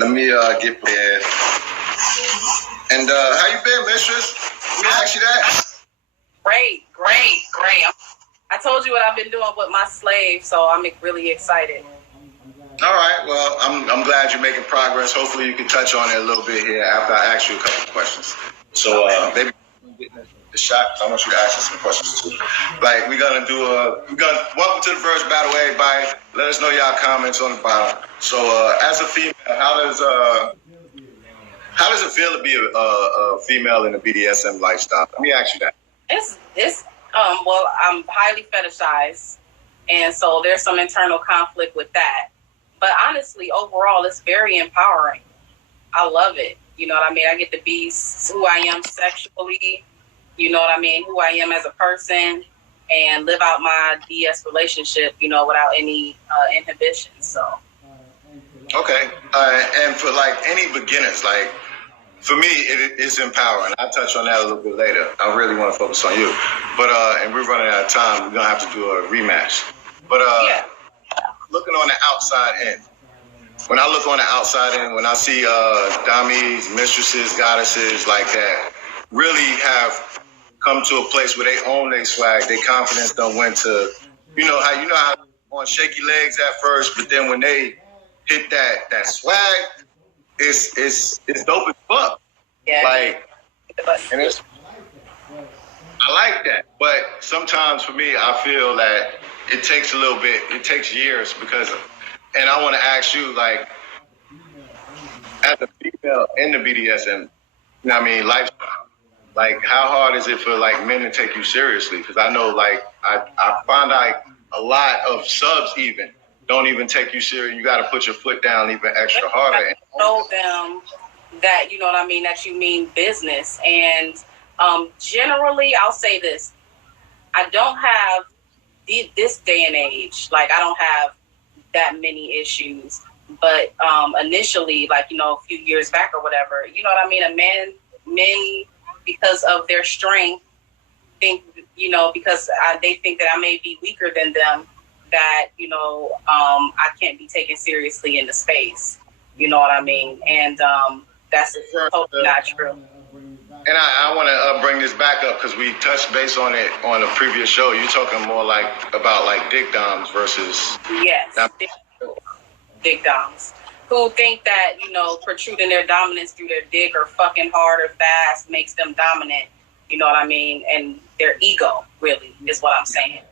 Let me get prepared. And how you been, mistress? Let me ask you that. Great. I told you what I've been doing with my slave, so I'm really excited. All right. Well, I'm glad you're making progress. Hopefully, you can touch on it a little bit here after I ask you a couple of questions. So maybe the shot. I want you to ask us some questions too. Like we're gonna welcome to the first battle, everybody. Let us know y'all comments on the bottom. So as a female, how does it feel to be a female in the BDSM lifestyle? Let me ask you that. Well, I'm highly fetishized, and so there's some internal conflict with that. But honestly, overall, it's very empowering. I love it. You know what I mean? I get to be who I am sexually, you know what I mean, who I am as a person, and live out my DS relationship, without any inhibition. So. Okay. And for like any beginners, like for me, it's empowering. I'll touch on that a little bit later. I really want to focus on you. But, and we're running out of time. We're going to have to do a rematch. But looking on the outside end, when I look on the outside end, when I see dummies, mistresses, goddesses like that, really have come to a place where they own their swag, their confidence done went to, how on shaky legs at first, but then when they hit that swag, it's dope as fuck. Yeah. And I like that. But sometimes for me, I feel that it takes it takes years and I want to ask you, like, as a female in the BDSM, lifestyle, like, how hard is it for, like, men to take you seriously? Because I know, like, I find out a lot of subs even don't even take you serious. You got to put your foot down even extra harder. And told them that, that you mean business. And generally, I'll say this. I don't have this day and age, like, I don't have that many issues. But initially, like, a few years back or whatever, you know what I mean? Men, because of their strength, think, because they think that I may be weaker than them, that, I can't be taken seriously in the space. You know what I mean? And that's totally not true. And I want to bring this back up because we touched base on it on a previous show. You're talking more about dick doms versus... Yes, dick doms. Who think that, protruding their dominance through their dick or fucking hard or fast makes them dominant. You know what I mean? And their ego, really, is what I'm saying.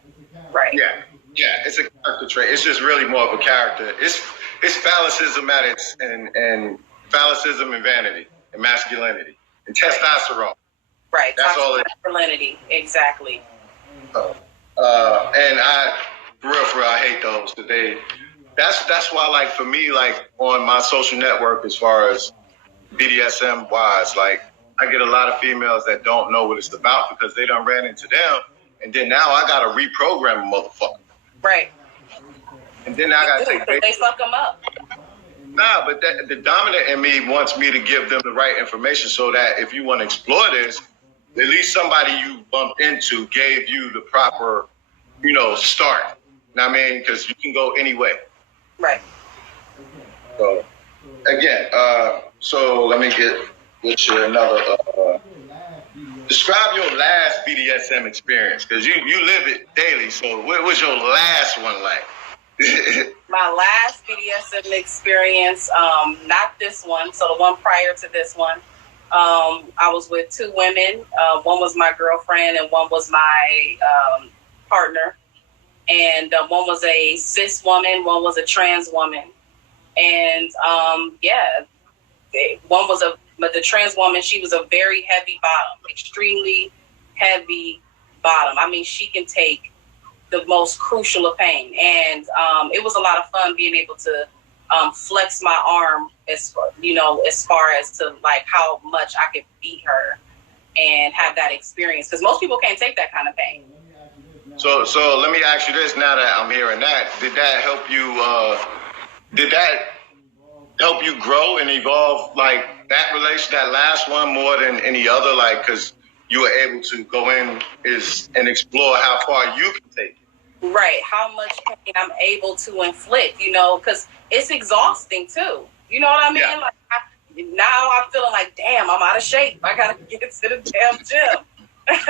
Right. Yeah, it's a character trait. It's just really more of a character. It's phallicism at its and phallicism and vanity and masculinity and testosterone. Right. That's all it is. Masculinity, exactly. And I, for real, I hate those. That's why, like, for me, like, on my social network, as far as BDSM wise, like, I get a lot of females that don't know what it's about because they done ran into them, and then now I gotta reprogram a motherfucker. Right. And then I gotta they fuck them up. Nah, but the dominant in me wants me to give them the right information so that if you want to explore this, at least somebody you bumped into gave you the proper, start. You know what I mean? Because you can go any way. Right. So, again, so let me get you another. Describe your last BDSM experience, because you live it daily. So what was your last one like? My last BDSM experience, not this one, so the one prior to this one, I was with two women. One was my girlfriend and one was my partner. And one was a cis woman, one was a trans woman. And but the trans woman, she was a very heavy bottom, extremely heavy bottom. I mean, she can take the most crucial of pain. And it was a lot of fun being able to flex my arm as far as to, like, how much I could beat her and have that experience. Because most people can't take that kind of pain. So let me ask you this now that I'm hearing that. Did that help you, grow and evolve, like, that relation, that last one, more than any other? Like, because you were able to go in and explore how far you can take it. Right. How much pain I'm able to inflict, because it's exhausting too. You know what I mean? Yeah. Like now I'm feeling like, damn, I'm out of shape. I gotta get to the damn gym. Hey,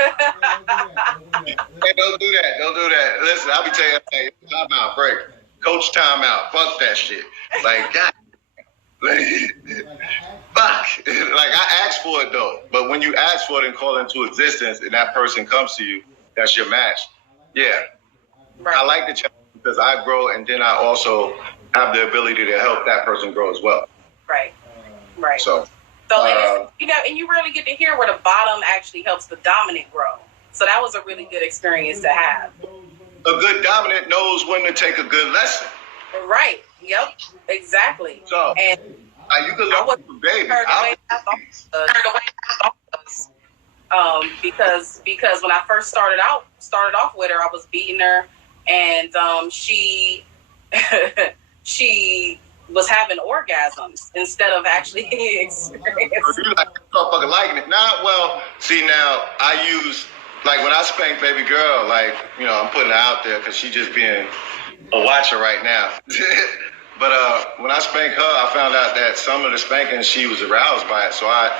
don't do that. Don't do that. Listen, I'll be telling you, hey, timeout, break. Coach timeout. Fuck that shit. Like, God. Fuck. Like, I asked for it, though. But when you ask for it and call it into existence and that person comes to you, that's your match. Yeah. Right. I like the challenge because I grow and then I also have the ability to help that person grow as well. Right. Right. So and and you really get to hear where the bottom actually helps the dominant grow. So that was a really good experience to have. A good dominant knows when to take a good lesson. Right. Yep. Exactly. So and you can learn from baby. Because when I first started off with her, I was beating her, and she she was having orgasms instead of actually experiencing. You like motherfucker liking it. Nah, well, see now I use like when I spank baby girl, like I'm putting her out there because she just being a watcher right now. But when I spank her, I found out that some of the spanking she was aroused by it. So I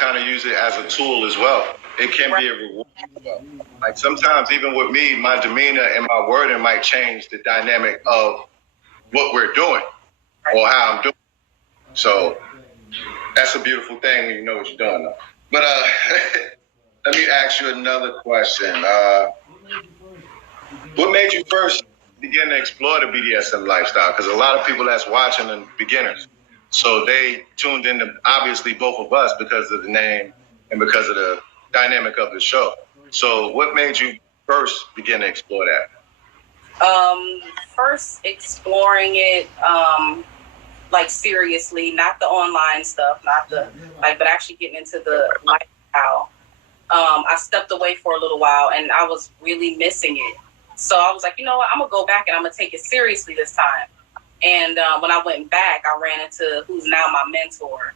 kind of use it as a tool as well. It can be a reward as well. Like sometimes even with me, my demeanor and my wording might change the dynamic of what we're doing or how I'm doing. So that's a beautiful thing when you know what you're doing, though. But let me ask you another question. What made you first begin to explore the BDSM lifestyle? Because a lot of people that's watching are beginners. So they tuned into, obviously, both of us because of the name and because of the dynamic of the show. So what made you first begin to explore that? First exploring it, like seriously, not the online stuff, but actually getting into the lifestyle. I stepped away for a little while and I was really missing it. So I was like, you know what, I'm going to go back and I'm going to take it seriously this time. And when I went back, I ran into who's now my mentor.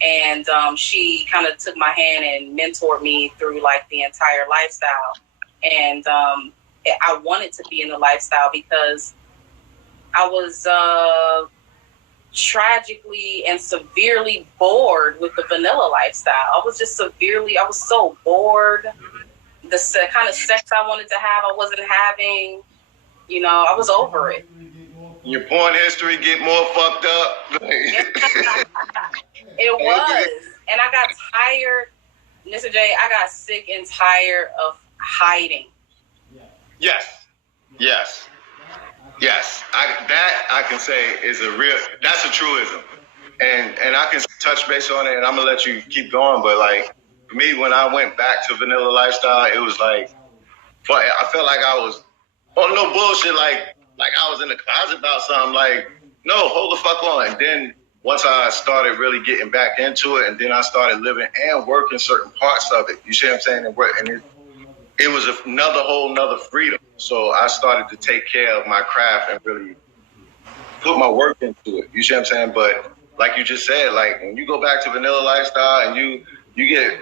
And she kind of took my hand and mentored me through like the entire lifestyle. And I wanted to be in the lifestyle because I was tragically and severely bored with the vanilla lifestyle. I was so bored. The kind of sex I wanted to have, I wasn't having. I was over it. Your porn history get more fucked up. It was. And I got tired. Mr. J, I got sick and tired of hiding. Yes. I can say that's a truism. And I can touch base on it and I'm going to let you keep going. But like, for me, when I went back to vanilla lifestyle, it was like, I felt like I was on no bullshit. Like I was in the closet about something. Like, no, hold the fuck on. And then once I started really getting back into it, and then I started living and working certain parts of it. You see what I'm saying? And it was another freedom. So I started to take care of my craft and really put my work into it. You see what I'm saying? But like you just said, like when you go back to vanilla lifestyle and you get,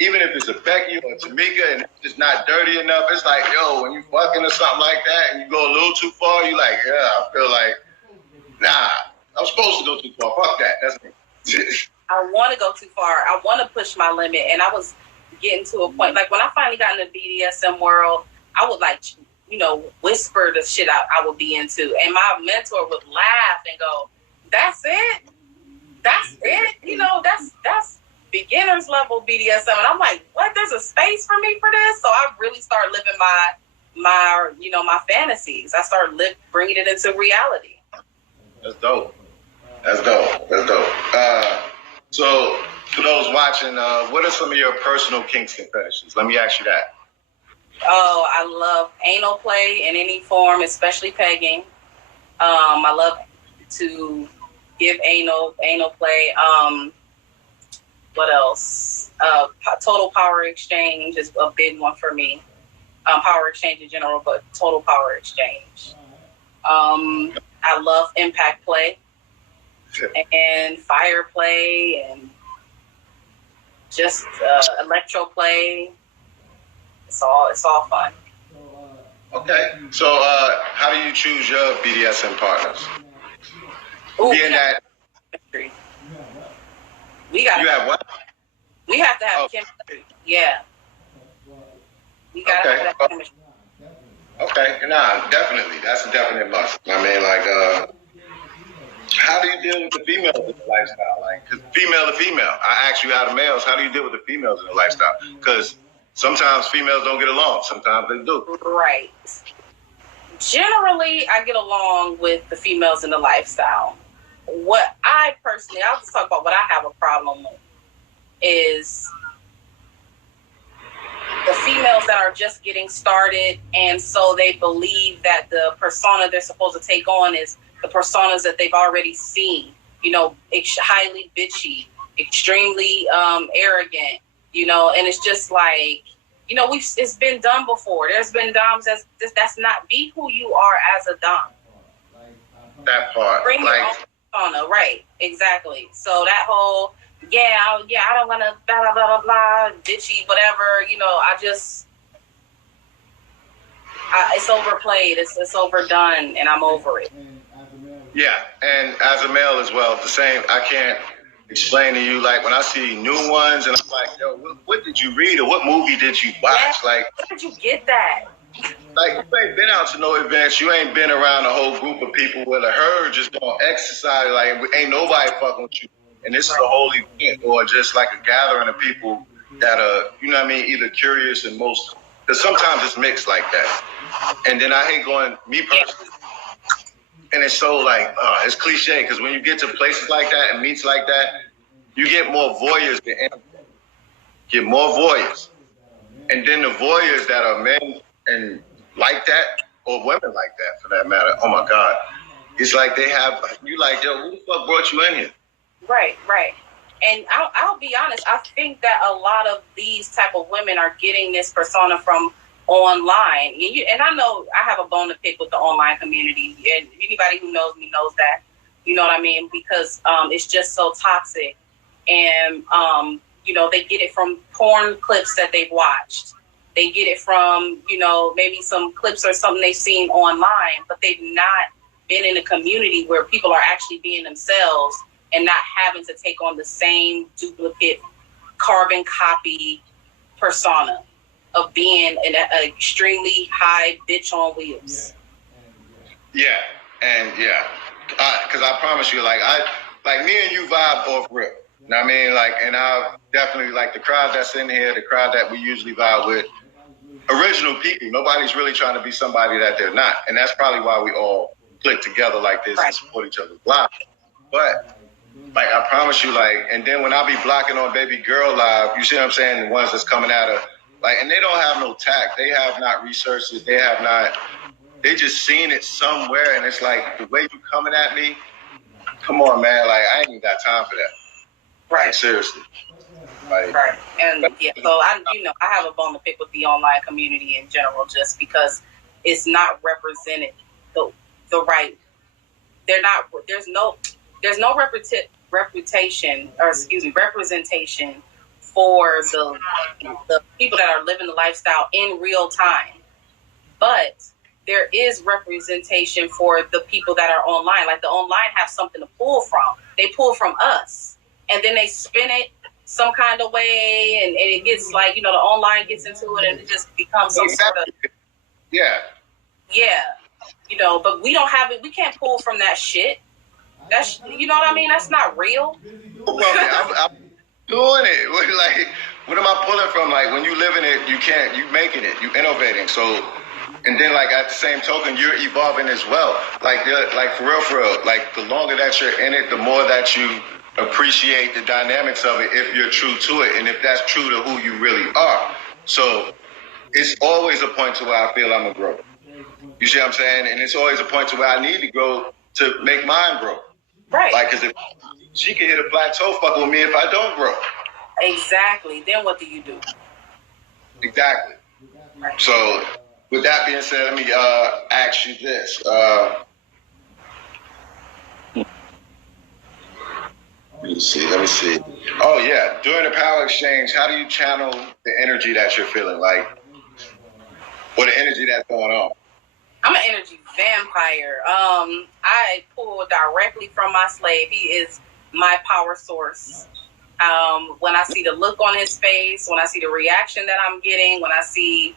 even if it's a Becky or a Tamika and it's just not dirty enough, it's like, yo, when you fucking or something like that and you go a little too far, you like, yeah, I feel like, nah, I'm supposed to go too far. Fuck that. That's me. I want to go too far. I want to push my limit. And I was getting to a point, like when I finally got in the BDSM world, I would like, whisper the shit I would be into. And my mentor would laugh and go, that's it? That's it? That's beginner's level BDSM. And I'm like, what? There's a space for me for this? So I really started living my fantasies. I started bringing it into reality. That's dope. So for those watching, what are some of your personal kinks and fetishes? Let me ask you that. Oh, I love anal play in any form, especially pegging. I love to give anal play. What else? Total power exchange is a big one for me. Power exchange in general, but total power exchange. I love impact play and fire play and just electro play. It's all fun. Okay. So how do you choose your BDSM partners? Ooh, Being that chemistry. We got. You have what? We have to have chemistry. Yeah. We got to have that chemistry. Okay, nah, definitely. That's a definite must. I mean, like, how do you deal with the females in the lifestyle? Like, cause female to female. I ask you how the males. How do you deal with the females in the lifestyle? Because sometimes females don't get along. Sometimes they do. Right. Generally, I get along with the females in the lifestyle. What I personally, I'll just talk about what I have a problem with is the females that are just getting started, and so they believe that the persona they're supposed to take on is the personas that they've already seen. You know, highly bitchy, extremely arrogant. You know, and it's just like, you know, it's been done before. There's been doms that's not be who you are as a dom. That part, bring your own persona, right? Exactly. So that whole I don't want to blah blah blah blah blah bitchy whatever. You know, it's overplayed. It's overdone, and I'm over it. Yeah, and as a male as well, the same. I can't explain to you, like, when I see new ones, and I'm like, yo, what did you read, or what movie did you watch? Yeah, like, where did you get that? Like, you ain't been out to no events. You ain't been around a whole group of people where the herd just don't exercise. Like, ain't nobody fucking with you. And this is a whole event, or just like a gathering of people that are, you know what I mean, either curious and most. Because sometimes it's mixed like that. And then I hate going, me personally. And it's so like, it's cliche, because when you get to places like that and meets like that, you get more voyeurs than anything. Get more voyeurs. And then the voyeurs that are men and like that, or women like that for that matter, oh my God. It's like they have, you like, yo, who the fuck brought you in here? Right. And I'll be honest, I think that a lot of these type of women are getting this persona from online. And I know I have a bone to pick with the online community, and anybody who knows me knows that, you know what I mean? Because it's just so toxic. And, you know, they get it from porn clips that they've watched. They get it from, you know, maybe some clips or something they've seen online, but they've not been in a community where people are actually being themselves and not having to take on the same duplicate carbon copy persona of being an extremely high bitch on wheels. Yeah, because I promise you, like me and you vibe off rip. You know what I mean? Like, and I definitely, like, the crowd that's in here, the crowd that we usually vibe with, original people. Nobody's really trying to be somebody that they're not. And that's probably why we all click together like this and support each other's lives. But, like, I promise you, like, and then when I be blocking on Baby Girl Live, you see what I'm saying? The ones that's coming at her, like, and they don't have no tact. They have not researched it. They just seen it somewhere. And it's like, the way you coming at me, come on, man. Like, I ain't even got time for that. Right. Like, seriously. Like, right. And yeah, so I have a bone to pick with the online community in general, just because it's not represented the right. There's no representation for the people that are living the lifestyle in real time. But there is representation for the people that are online. Like, the online have something to pull from. They pull from us, and then they spin it some kind of way, and it gets like, you know, the online gets into it, and it just becomes some sort of you know. But we don't have it. We can't pull from that shit. That's, you know what I mean? That's not real. I'm doing it. Like, what am I pulling from? Like, when you live in it, you making it, you innovating. So, and then, like, at the same token, you're evolving as well. Like for real. Like, the longer that you're in it, the more that you appreciate the dynamics of it, if you're true to it, and if that's true to who you really are. So it's always a point to where I feel I'm gonna grow. You see what I'm saying? And it's always a point to where I need to grow to make mine grow. Right. Like, because if she can hit a plateau, fuck with me if I don't grow. Exactly. Then what do you do? Exactly. Right. So with that being said, let me ask you this. Let me see. Oh, yeah. During the power exchange, how do you channel the energy that you're feeling? Like, or the energy that's going on? I'm an energy vampire. I pull directly from my slave. He is my power source. When I see the look on his face, when I see the reaction that I'm getting, when I see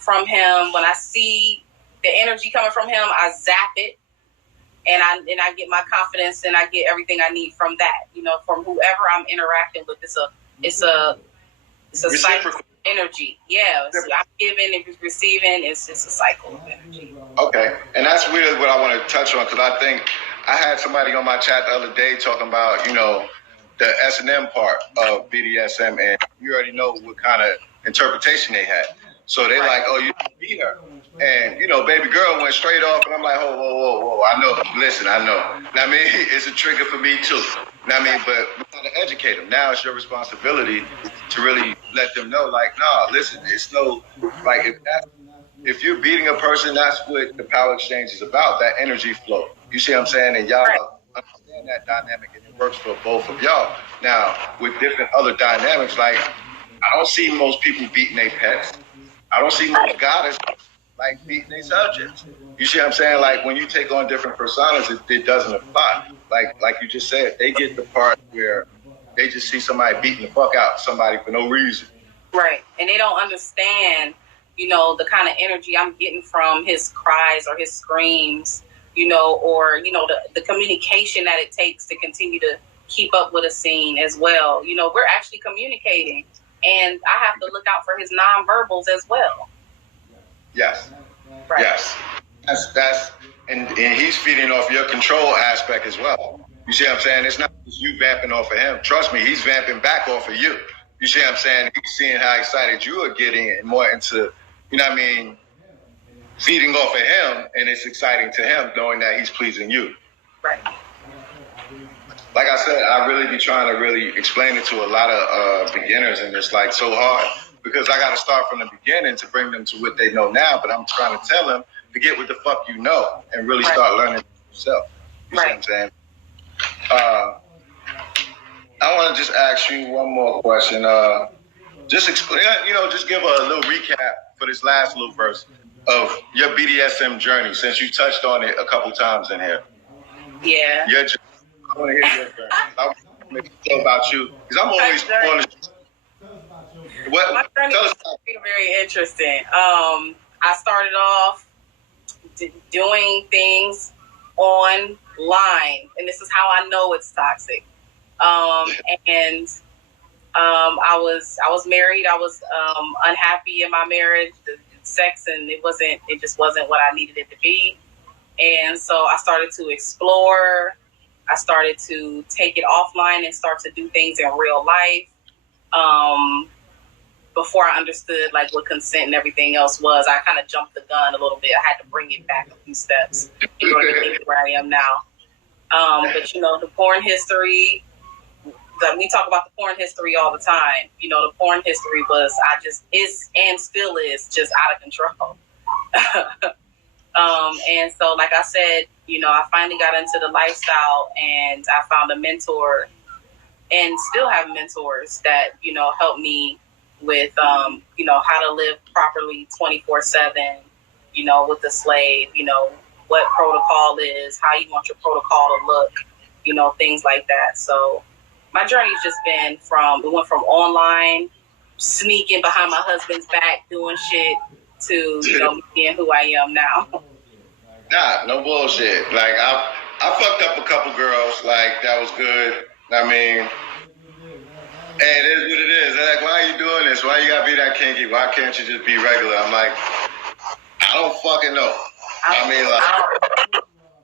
from him, when I see the energy coming from him, I zap it, and I get my confidence, and I get everything I need from that. You know, from whoever I'm interacting with. It's a cycle of energy. Yeah, so I'm giving and receiving. It's just a cycle of energy. Okay, and that's really what I want to touch on, because I think I had somebody on my chat the other day talking about, you know, the S&M part of BDSM, and you already know what kind of interpretation they had. So they like, oh, you beat her. And, you know, baby girl went straight off, and I'm like, whoa. I know. Listen, I know. I mean, it's a trigger for me, too. I mean, but we got to educate them. Now it's your responsibility to really let them know, like, nah, listen, it's no, like, if you're beating a person, that's what the power exchange is about, that energy flow. You see what I'm saying? And y'all understand that dynamic, and it works for both of y'all. Now, with different other dynamics, like, I don't see most people beating their pets. I don't see most goddesses like beating their subjects. You see what I'm saying? Like, when you take on different personas, it doesn't apply. Like you just said, they get the part where they just see somebody beating the fuck out of somebody for no reason. Right. And they don't understand, you know, the kind of energy I'm getting from his cries or his screams, you know, or, you know, the communication that it takes to continue to keep up with a scene as well. You know, we're actually communicating, and I have to look out for his nonverbals as well. Yes. Right. Yes. That's and he's feeding off your control aspect as well. You see what I'm saying? It's not just you vamping off of him. Trust me, he's vamping back off of you. You see what I'm saying? He's seeing how excited you are getting and more into, you know what I mean, feeding off of him, and it's exciting to him knowing that he's pleasing you. Right. Like I said, I really be trying to really explain it to a lot of beginners, and it's like so hard because I got to start from the beginning to bring them to what they know now, but I'm trying to tell them, forget what the fuck you know and really start learning yourself. You see what I'm saying? I want to just ask you one more question. Just explain, you know, just give a little recap for this last little verse of your BDSM journey, since you touched on it a couple times in here. Yeah. I want to hear your journey. I want to make sure about you, because I'm always on the... My journey is very interesting. I started off doing things online, and this is how I know it's toxic. And I was married. I was unhappy in my marriage. The sex, and it just wasn't what I needed it to be. And so I started to explore. I started to take it offline and start to do things in real life. Before I understood like what consent and everything else was, I kind of jumped the gun a little bit. I had to bring it back a few steps in order to get where I am now. But you know, the porn history, we talk about the porn history all the time. You know, the porn history is and still is just out of control. And so, like I said, you know, I finally got into the lifestyle, and I found a mentor, and still have mentors that, you know, help me with, you know, how to live properly 24/7, you know, with the slave, you know, what protocol is, how you want your protocol to look, you know, things like that. So my journey's just been it went from online, sneaking behind my husband's back, doing shit, to, you know, being who I am now. Nah, no bullshit. Like, I fucked up a couple girls. Like, that was good. I mean, hey, it is what it is. They're like, why are you doing this? Why you gotta be that kinky? Why can't you just be regular? I'm like, I don't fucking know. I mean, like,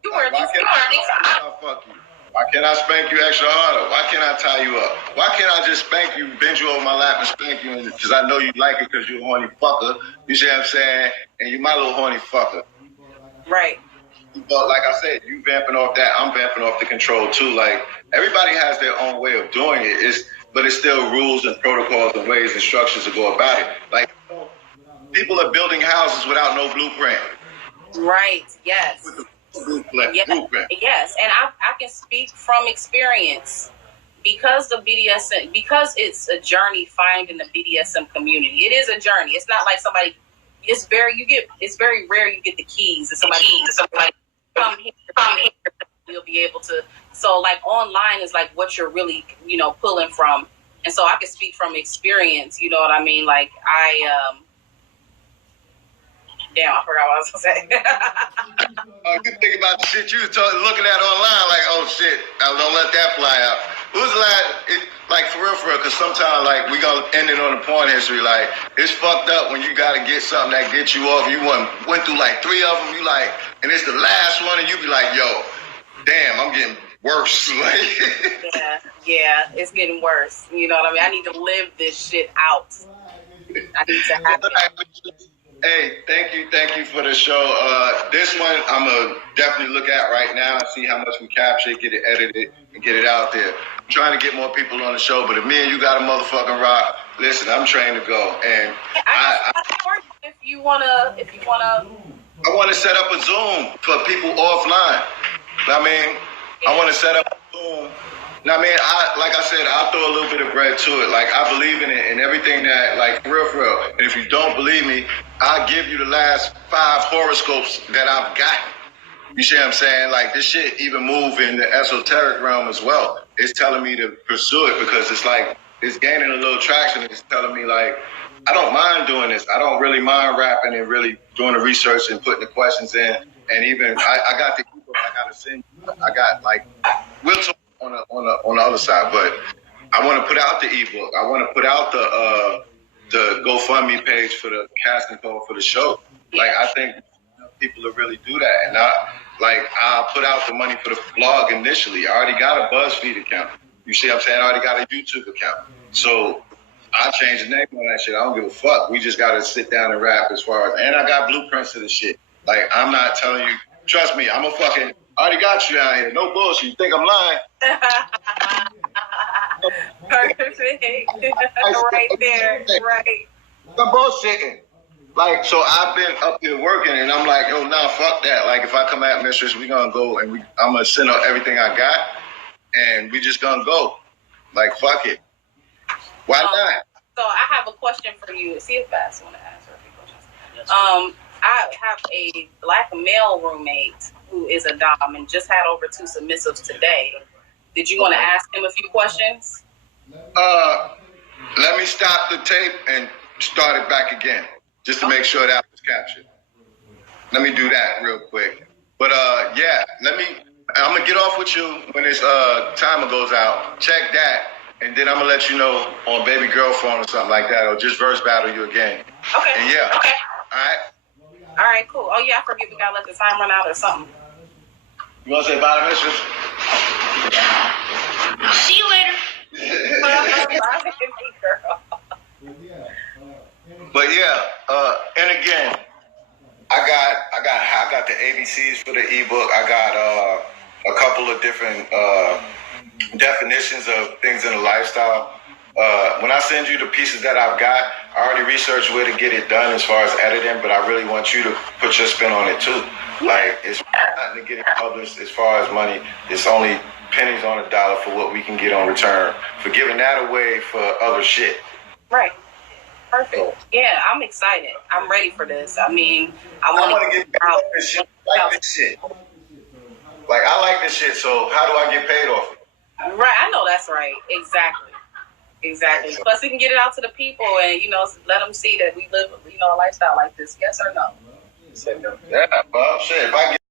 why can't I fuck you? Why can't I spank you extra harder? Why can't I tie you up? Why can't I just spank you, bend you over my lap and spank you? Because I know you like it because you're a horny fucker. You see what I'm saying? And you my little horny fucker. Right. But like I said, you vamping off that, I'm vamping off the control too. Like, everybody has their own way of doing it. But it's still rules and protocols and ways and structures to go about it. Like, people are building houses without no blueprint. Right, yes. With the blueprint. Yes, and I can speak from experience. Because it's a journey finding the BDSM community. It is a journey. It's not like somebody... It's very rare you get the keys and somebody come here we'll be able to. So like online is like what you're really, pulling from. And so I can speak from experience, you know what I mean? Like damn, I forgot what I was going to say. You think about the shit you was looking at online, like, oh shit, don't let that fly out. Who's like for real, because sometimes like we gonna end it on the porn history, like it's fucked up when you gotta get something that gets you off. You went through like 3 of them, you like, and it's the last one, and you be like, yo, damn, I'm getting worse. Yeah, it's getting worse. You know what I mean? I need to live this shit out. I need to have it. Hey, thank you for the show. This one I'm gonna definitely look at right now and see how much we capture, get it edited, and get it out there. I'm trying to get more people on the show, but if me and you got a motherfucking rock, listen, I'm trained to go. And if you wanna. I want to set up a Zoom for people offline. I want to set up a Zoom. Like I said, I'll throw a little bit of bread to it. Like, I believe in it and everything that, like, for real. And if you don't believe me, I'll give you the last 5 horoscopes that I've gotten. You see what I'm saying? Like, this shit even move in the esoteric realm as well. It's telling me to pursue it because it's like, it's gaining a little traction. It's telling me, like, I don't mind doing this. I don't really mind rapping and really doing the research and putting the questions in. And even, I got the ebook I got to send you. I got, like, we'll talk on the other side, but I want to put out the ebook. I want to put out the GoFundMe page for the casting call for the show. Like, I think people will really do that, and I'll put out the money for the blog initially. I already got a BuzzFeed account. You see what I'm saying? I already got a YouTube account, so I changed the name on that shit. I don't give a fuck. We just got to sit down and rap as far as, and I got blueprints to the shit. Like, I'm not telling you. Trust me, I'm a fucking. I already got you out here. No bullshit. You think I'm lying? Perfect. Right there. Right. I'm bullshitting. Like, so I've been up there working, and I'm like, yo, nah, fuck that. Like, if I come at Mistress, we gonna go, and I'm gonna send out everything I got, and we just gonna go. Like, fuck it. Why not? So I have a question for you. See if Bass want to answer a few questions. Yes. I have a black male roommate who is a dom and just had over 2 submissives today. Did you want to ask him a few questions? Let me stop the tape and start it back again, just to make sure that was captured. Let me do that real quick. But yeah, I'm gonna get off with you when this timer goes out. Check that, and then I'm gonna let you know on baby girl phone or something like that, or just verse battle you again. Okay. And yeah. Okay. All right, cool. Oh yeah, I forget we gotta let the time run out or something. You wanna say bye to Mistress? See you later. But yeah, and again, I got the ABCs for the ebook. I got a couple of different definitions of things in the lifestyle. When I send you the pieces that I've got, I already researched where to get it done as far as editing, but I really want you to put your spin on it too. Like, it's not to get it published as far as money. It's only pennies on a dollar for what we can get on return for giving that away for other shit. Right. Perfect. Yeah, I'm excited. I'm ready for this. I mean, I want to get paid off this shit. I like this shit. Like, I like this shit, so how do I get paid off it? Right, I know that's right. Exactly. Plus, we can get it out to the people and, let them see that we live, a lifestyle like this. Yes or no? Yeah, well, shit. If I get